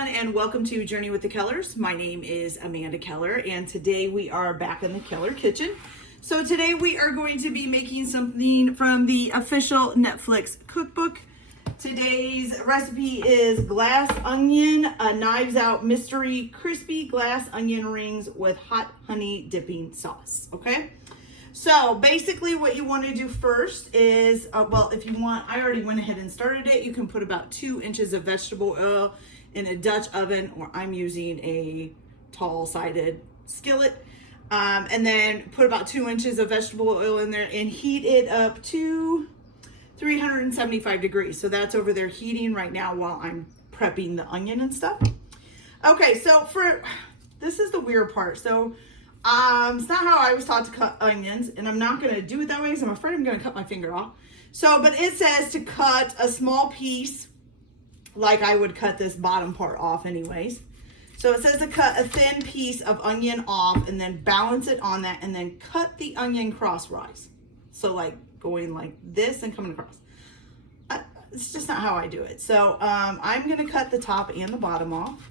everyone, and welcome to Journey with the Kellers. My name is Amanda Keller, and today we are back in the Keller kitchen. So today we are going to be making something from the official Netflix cookbook. Today's recipe is glass onion, knives out mystery crispy glass onion rings with hot honey dipping sauce. Okay, so basically what you want to do first is, well, if you want, I already went ahead and started it. You can put about 2 inches of vegetable oil in a Dutch oven, or I'm using a tall sided skillet. And then put about 2 inches of vegetable oil in there and heat it up to 375 degrees. So that's over there heating right now while I'm prepping the onion and stuff. Okay, so this is the weird part. So it's not how I was taught to cut onions, and I'm not going to do it that way because I'm afraid I'm going to cut my finger off. So, but it says to cut a small piece, like I would cut this bottom part off anyways. So it says to cut a thin piece of onion off and then balance it on that and then cut the onion crosswise. So like going like this and coming across. It's just not how I do it. So I'm going to cut the top and the bottom off.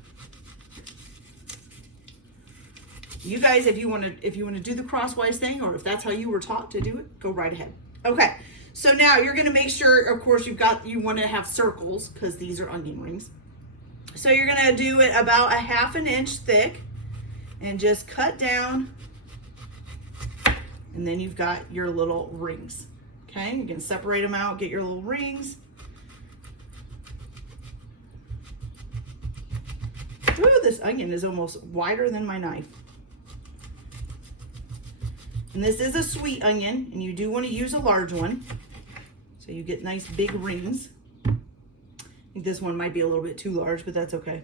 You guys, if you want to do the crosswise thing, or if that's how you were taught to do it, go right ahead. Okay. So now you're going to make sure, of course, you want to have circles because these are onion rings. So you're going to do it about 1/2 inch thick and just cut down. And then you've got your little rings. Okay, you can separate them out, get your little rings. Ooh, this onion is almost wider than my knife. And this is a sweet onion, and you do want to use a large one. So you get nice big rings. I think this one might be a little bit too large, but that's okay.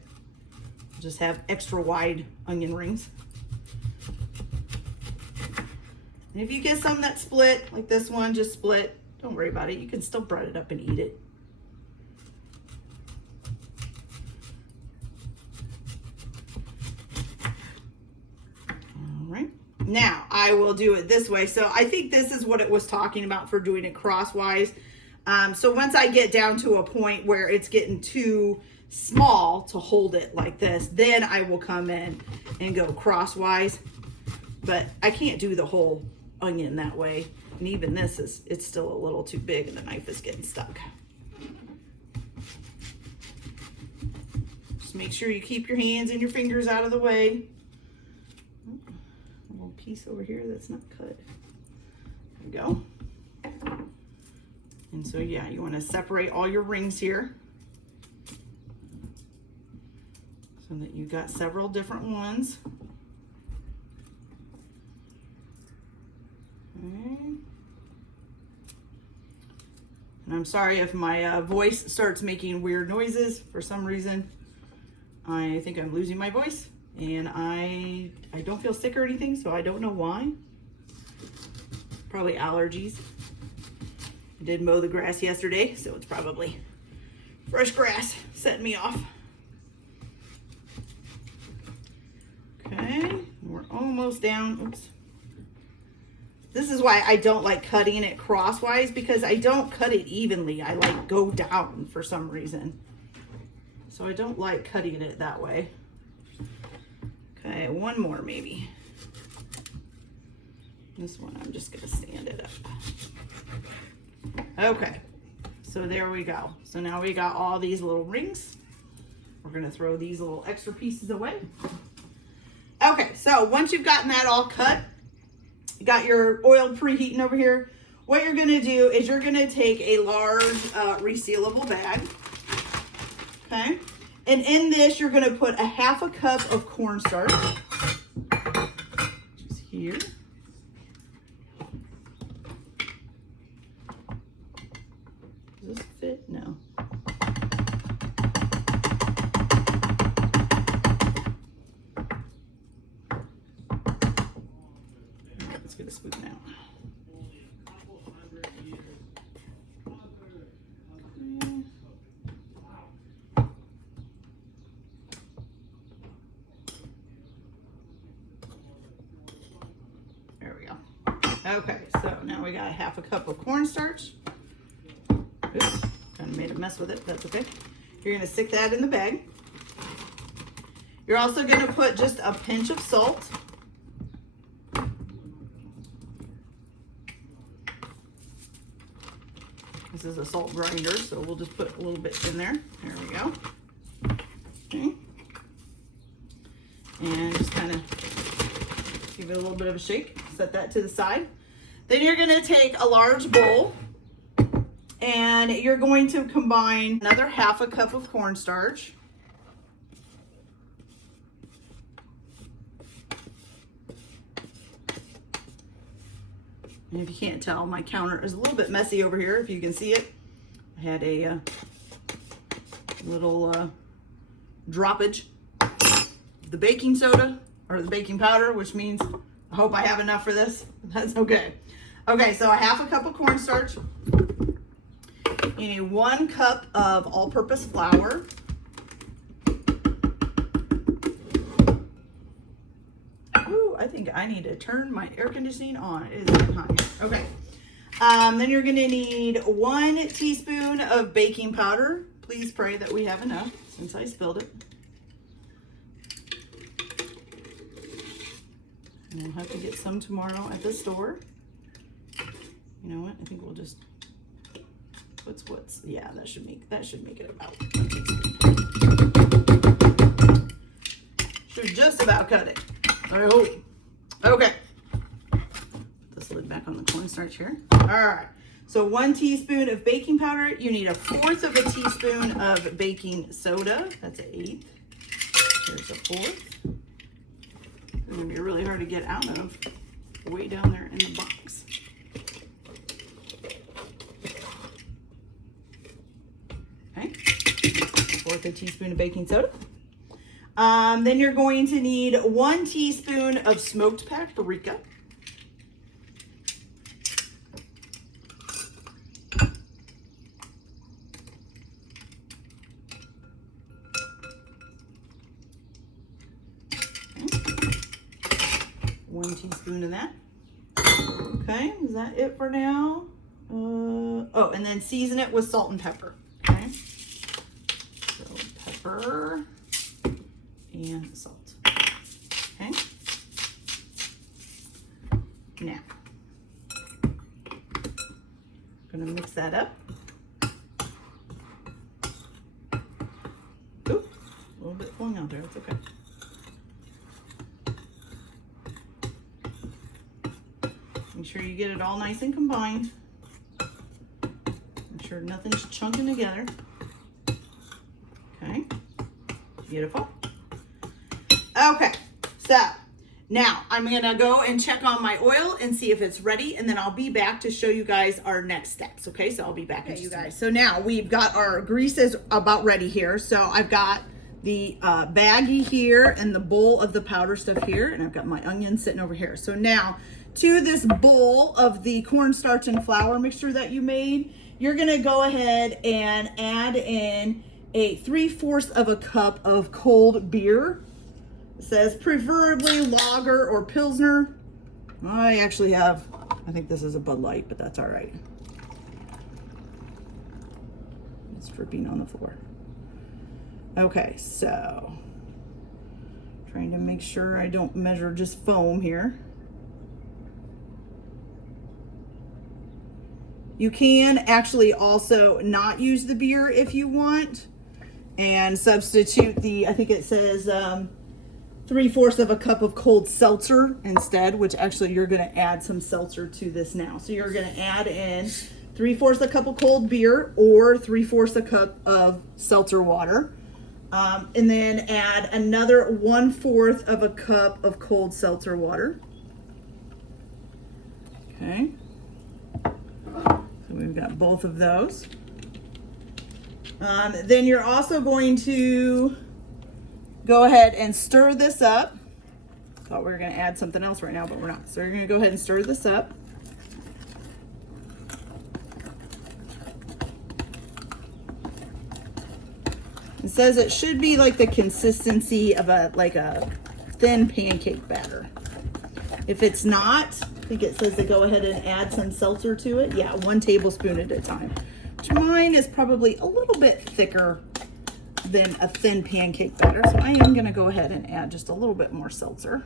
Just have extra wide onion rings. And if you get some that split, like this one just split, don't worry about it. You can still bread it up and eat it. All right. Now I will do it this way. So I think this is what it was talking about for doing it crosswise. So once I get down to a point where it's getting too small to hold it like this, then I will come in and go crosswise. But I can't do the whole onion that way. And even this it's still a little too big and the knife is getting stuck. Just make sure you keep your hands and your fingers out of the way. A little piece over here that's not cut. There we go. And so, yeah, you want to separate all your rings here so that you've got several different ones. Okay. And I'm sorry if my voice starts making weird noises for some reason. I think I'm losing my voice, and I don't feel sick or anything, so I don't know why. Probably allergies. I did mow the grass yesterday, so it's probably fresh grass setting me off. Okay, we're almost down. Oops. This is why I don't like cutting it crosswise, because I don't cut it evenly. I like go down for some reason. So I don't like cutting it that way. Okay, one more maybe. This one I'm just gonna stand it up. Okay, so there we go. So now we got all these little rings. We're gonna throw these little extra pieces away. Okay, so once you've gotten that all cut, you got your oil preheating over here. What you're gonna do is you're gonna take a large resealable bag, okay? And in this, you're gonna put 1/2 cup of cornstarch, which is here. Does this fit? No. Let's get a spoon out. There we go. Okay, so now we got 1/2 cup of cornstarch. Oops, kind of made a mess with it. That's okay. You're gonna stick that in the bag. You're also going to put just a pinch of salt. This is a salt grinder, so we'll just put a little bit in there. There we go. Okay. And just kind of give it a little bit of a shake. Set that to the side. Then you're going to take a large bowl and you're going to combine another 1/2 cup of cornstarch. And if you can't tell, my counter is a little bit messy over here, if you can see it. I had a little droppage of the baking soda, or the baking powder, which means I hope I have enough for this. That's okay. Okay, so a 1/2 cup of cornstarch. You need 1 cup of all-purpose flour. Ooh, I think I need to turn my air conditioning on. It is getting hot here. Okay. Then you're going to need 1 teaspoon of baking powder. Please pray that we have enough since I spilled it. And we'll have to get some tomorrow at the store. You know what? I think we'll just yeah, that should make it about. Should just about cut it. I hope. Okay. Put this lid back on the cornstarch here. All right. So 1 teaspoon of baking powder. You need 1/4 of a teaspoon of baking soda. That's 1/8. Here's 1/4. It's gonna be really hard to get out of way down there in the box. Okay. 1/4 teaspoon of baking soda. Then you're going to need 1 teaspoon of smoked paprika. One teaspoon of that. Okay, is that it for now? Oh, and then season it with salt and pepper. Okay, so pepper and salt. Okay, now I'm gonna mix that up. Oop, a little bit flung out there. It's okay. Make sure you get it all nice and combined. Make sure nothing's chunking together. Okay, beautiful. Okay, so now I'm gonna go and check on my oil and see if it's ready, and then I'll be back to show you guys our next steps. Okay, so I'll be back in just a minute. So now we've got our grease is about ready here. So I've got the baggie here and the bowl of the powder stuff here, and I've got my onions sitting over here. So now to this bowl of the cornstarch and flour mixture that you made, you're gonna go ahead and add in a 3/4 of a cup of cold beer. It says preferably lager or pilsner. I actually have, I think this is a Bud Light, but that's all right. It's dripping on the floor. Okay, so trying to make sure I don't measure just foam here. You can actually also not use the beer if you want and substitute the, I think it says 3/4 of a cup of cold seltzer instead, which actually you're gonna add some seltzer to this now. So you're gonna add in 3/4 a cup of cold beer or 3/4 a cup of seltzer water. And then add another 1/4 of a cup of cold seltzer water. Okay. So we've got both of those. Then you're also going to go ahead and stir this up. Thought we were going to add something else right now, but we're not. So you're going to go ahead and stir this up. It says it should be like the consistency of a thin pancake batter. If it's not, I think it says to go ahead and add some seltzer to it. Yeah, 1 tablespoon at a time. Which mine is probably a little bit thicker than a thin pancake batter. So I am going to go ahead and add just a little bit more seltzer.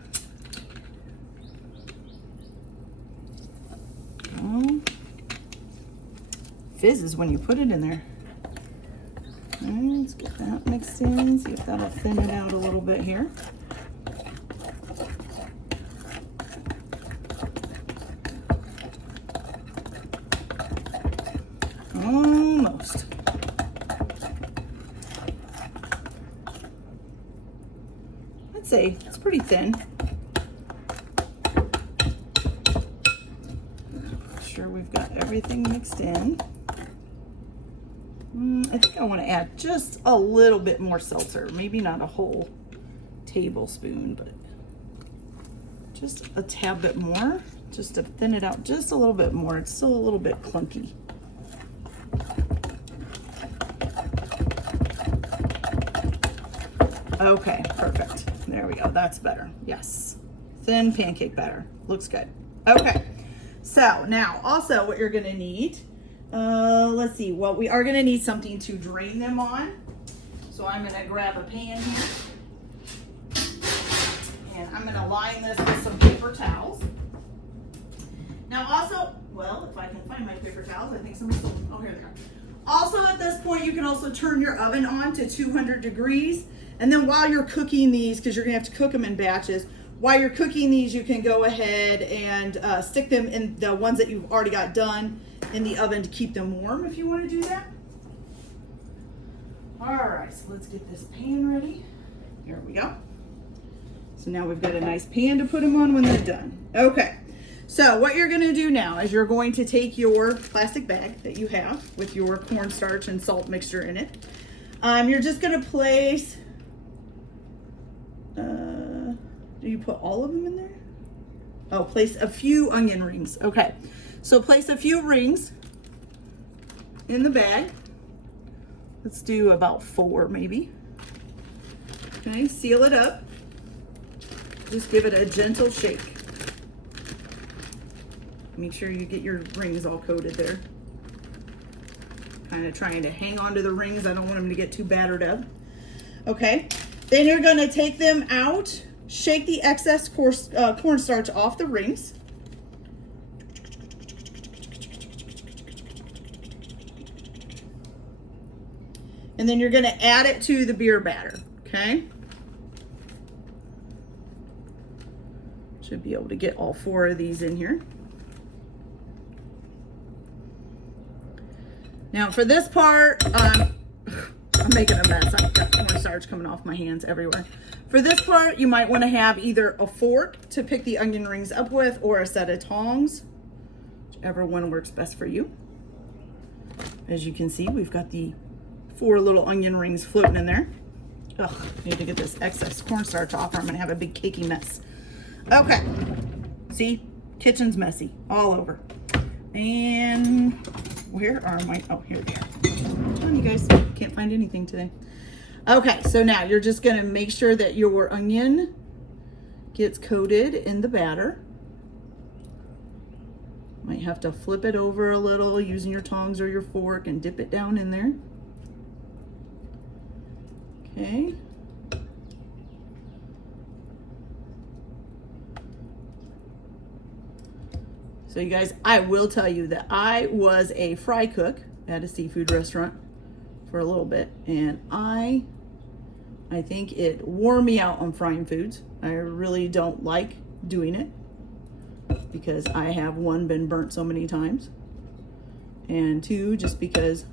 Fizzes when you put it in there. Okay, let's get that mixed in, see if that'll thin it out a little bit here. Almost. I'd say it's pretty thin. Make sure we've got everything mixed in. I think I want to add just a little bit more seltzer. Maybe not a whole tablespoon, but just a tad bit more, just to thin it out just a little bit more. It's still a little bit clunky. Okay, perfect. There we go. That's better. Yes. Thin pancake batter. Looks good. Okay. So now also what you're going to need, let's see. Well, we are going to need something to drain them on. So I'm going to grab a pan here. And I'm going to line this with some paper towels. Now also, well, if I can find my paper towels, I think somebody's still, oh, here they are. Also at this point, you can also turn your oven on to 200 degrees. And then while you're cooking these, because you're going to have to cook them in batches, while you're cooking these, you can go ahead and stick them in the ones that you've already got done in the oven to keep them warm if you want to do that. All right, so let's get this pan ready. Here we go. So now we've got a nice pan to put them on when they're done. Okay, so what you're going to do now is you're going to take your plastic bag that you have with your cornstarch and salt mixture in it. You're just going to place... do you put all of them in there? Oh, place a few onion rings. Okay, so place a few rings in the bag. Let's do about 4 maybe. Okay, seal it up. Just give it a gentle shake. Make sure you get your rings all coated there. Kind of trying to hang on to the rings. I don't want them to get too battered up. Okay, then you're going to take them out. Shake the excess cornstarch off the rings. And then you're going to add it to the beer batter, okay? Should be able to get all 4 of these in here. Now for this part, I'm making a mess. I've got cornstarch coming off my hands everywhere. For this part, you might want to have either a fork to pick the onion rings up with or a set of tongs, whichever one works best for you. As you can see, we've got the 4 little onion rings floating in there. Ugh, I need to get this excess cornstarch off or I'm going to have a big cakey mess. Okay, see, kitchen's messy all over. And where are my, oh, here they are. I'm telling you guys, can't find anything today. Okay, so now you're just gonna make sure that your onion gets coated in the batter. Might have to flip it over a little using your tongs or your fork and dip it down in there. Okay. So you guys, I will tell you that I was a fry cook at a seafood restaurant for a little bit, and I think it wore me out on frying foods. I really don't like doing it because I have, 1, been burnt so many times, and 2, just because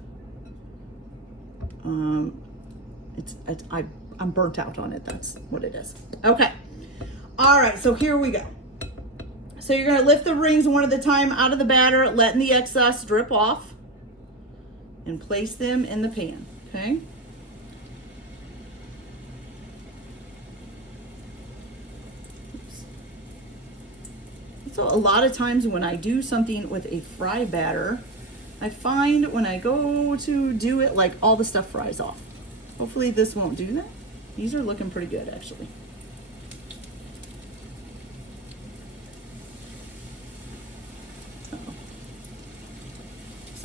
I'm burnt out on it. That's what it is. Okay. All right, so here we go. So you're going to lift the rings one at a time out of the batter, letting the excess drip off, and place them in the pan, okay? Oops. So a lot of times when I do something with a fry batter, I find when I go to do it, like all the stuff fries off. Hopefully this won't do that. These are looking pretty good, actually.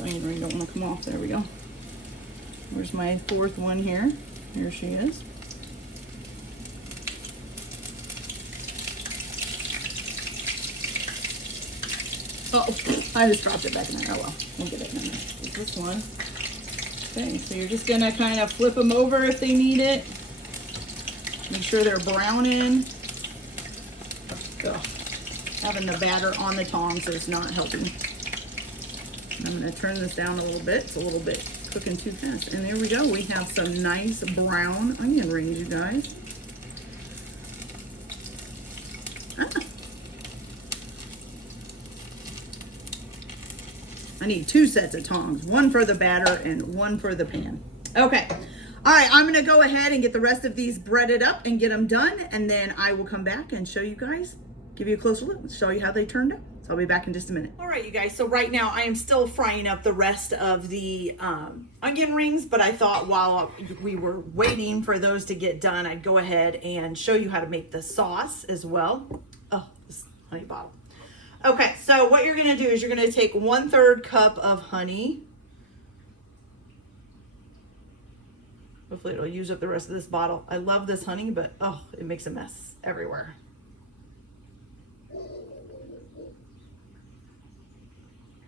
Onion ring don't want to come off. There we go. Where's my 4th one here? Here she is. Oh, I just dropped it back in there. Oh well, we'll get it in there. This one. Okay, so you're just gonna kind of flip them over if they need it. Make sure they're browning. Ugh. Having the batter on the tongs is not helping. I'm gonna turn this down a little bit. It's a little bit cooking too fast. And there we go. We have some nice brown onion rings, you guys. I need 2 sets of tongs, one for the batter and one for the pan. Okay. All right, I'm gonna go ahead and get the rest of these breaded up and get them done, and then I will come back and show you guys, give you a closer look, show you how they turned out. So I'll be back in just a minute. All right, you guys, so right now I am still frying up the rest of the onion rings, but I thought while we were waiting for those to get done, I'd go ahead and show you how to make the sauce as well. Oh, this honey bottle. Okay, so what you're gonna do is you're gonna take 1/3 cup of honey. Hopefully it'll use up the rest of this bottle. I love this honey, but oh, it makes a mess everywhere.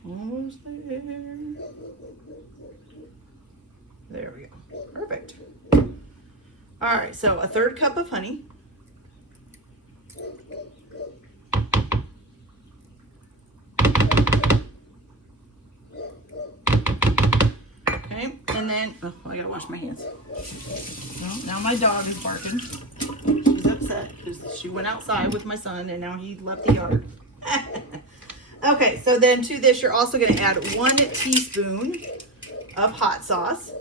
Almost there. There we go. Perfect. All right, so 1/3 cup of honey. Okay, and then, oh, I gotta wash my hands. Well, now my dog is barking. She's upset because she went outside with my son and now he left the yard. Okay, so then to this, you're also gonna add 1 teaspoon of hot sauce.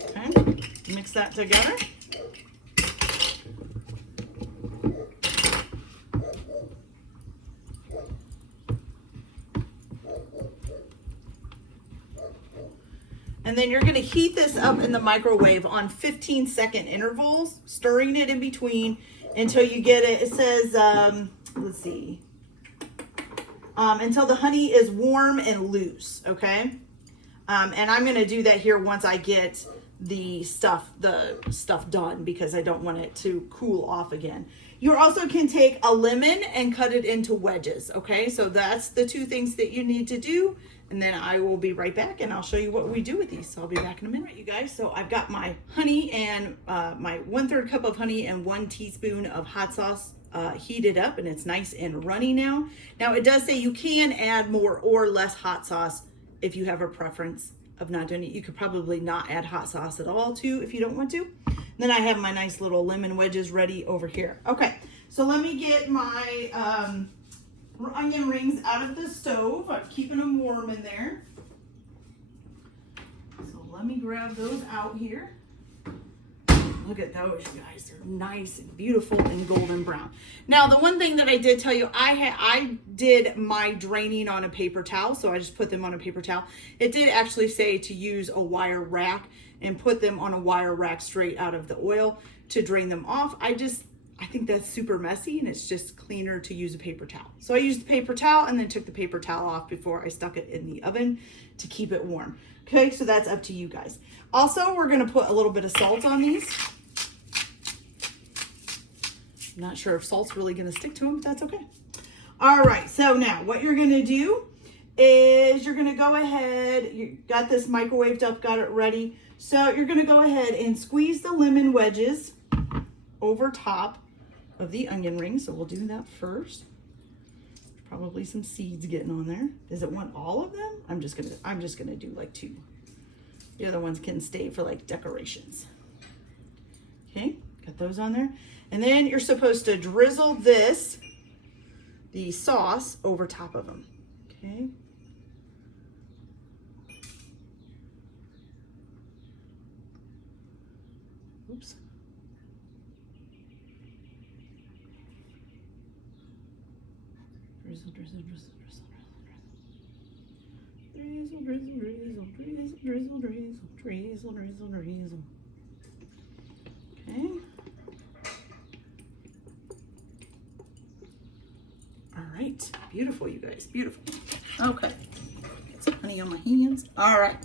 Okay, mix that together. And then you're gonna heat this up in the microwave on 15-second intervals, stirring it in between until you get it, it says, let's see, until the honey is warm and loose, okay? And I'm gonna do that here once I get the stuff done because I don't want it to cool off again. You also can take a lemon and cut it into wedges, okay? So that's the 2 things that you need to do. And then I will be right back and I'll show you what we do with these. So I'll be back in a minute. All right, you guys, so I've got my honey and my 1/3 cup of honey and 1 teaspoon of hot sauce heated up, and it's nice and runny now. Now it does say you can add more or less hot sauce if you have a preference of not doing it. You could probably not add hot sauce at all too if you don't want to. And then I have my nice little lemon wedges ready over here. Okay, so let me get my onion rings out of the stove. I'm keeping them warm in there. So let me grab those out here. Look at those, you guys. They're nice and beautiful and golden brown. Now, the one thing that I did tell you, I did my draining on a paper towel, so I just put them on a paper towel. It did actually say to use a wire rack and put them on a wire rack straight out of the oil to drain them off. I think that's super messy and it's just cleaner to use a paper towel. So I used the paper towel and then took the paper towel off before I stuck it in the oven to keep it warm. Okay, so that's up to you guys. Also, we're gonna put a little bit of salt on these. I'm not sure if salt's really gonna stick to them, but that's okay. All right, so now what you're gonna do is you're gonna go ahead, you got this microwaved up, got it ready. So you're gonna go ahead and squeeze the lemon wedges over top of the onion rings. So we'll do that first. Probably some seeds getting on there. Does it want all of them? I'm just gonna do like 2. The other ones can stay for like decorations. Okay, got those on there. And then you're supposed to drizzle the sauce over top of them. Okay. Oops. Drizzle, drizzle, drizzle, drizzle, drizzle, drizzle, drizzle, drizzle, drizzle, drizzle, drizzle, drizzle, drizzle. Okay. All right, beautiful, you guys, beautiful. Okay, honey on my hands. All right,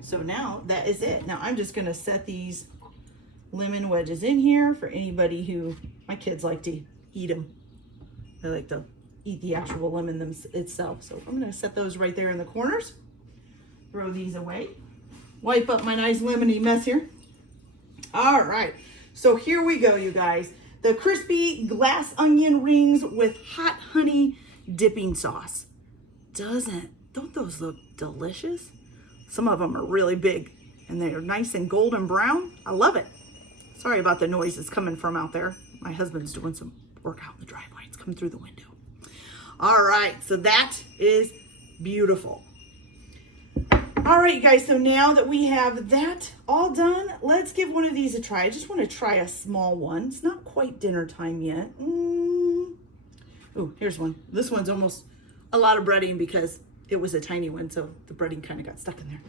so now that is it. Now I'm just gonna set these lemon wedges in here for anybody who, my kids like to eat them. They like to eat the actual lemon itself. So I'm gonna set those right there in the corners. Throw these away. Wipe up my nice lemony mess here. All right, so here we go, you guys. The crispy glass onion rings with hot honey dipping sauce. Don't those look delicious? Some of them are really big and they're nice and golden brown. I love it. Sorry about the noise that's coming from out there. My husband's doing some work out in the driveway. It's coming through the window. All right, so that is beautiful. All right, you guys, so now that we have that all done, let's give one of these a try. I just want to try a small one. It's not quite dinner time yet. Oh, here's one. This one's almost a lot of breading because it was a tiny one, so the breading kind of got stuck in there.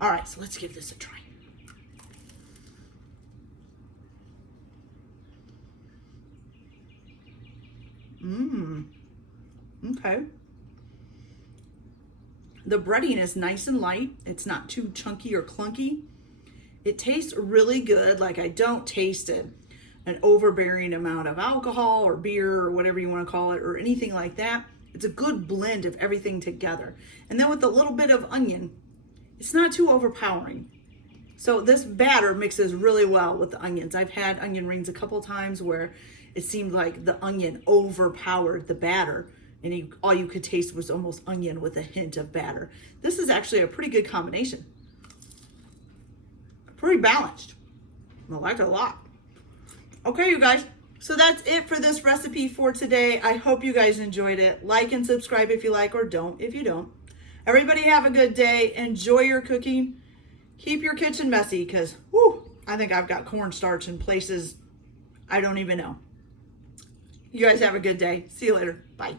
All right, so let's give this a try. Okay. The breading is nice and light. It's not too chunky or clunky. It tastes really good. Like, I don't taste an overbearing amount of alcohol or beer or whatever you want to call it or anything like that. It's a good blend of everything together. And then with a little bit of onion, it's not too overpowering. So this batter mixes really well with the onions. I've had onion rings a couple times where it seemed like the onion overpowered the batter and all you could taste was almost onion with a hint of batter. This is actually a pretty good combination. Pretty balanced. I like it a lot. Okay, you guys, so that's it for this recipe for today. I hope you guys enjoyed it. Like and subscribe if you like, or don't if you don't. Everybody have a good day. Enjoy your cooking. Keep your kitchen messy because, I think I've got cornstarch in places I don't even know. You guys have a good day. See you later. Bye.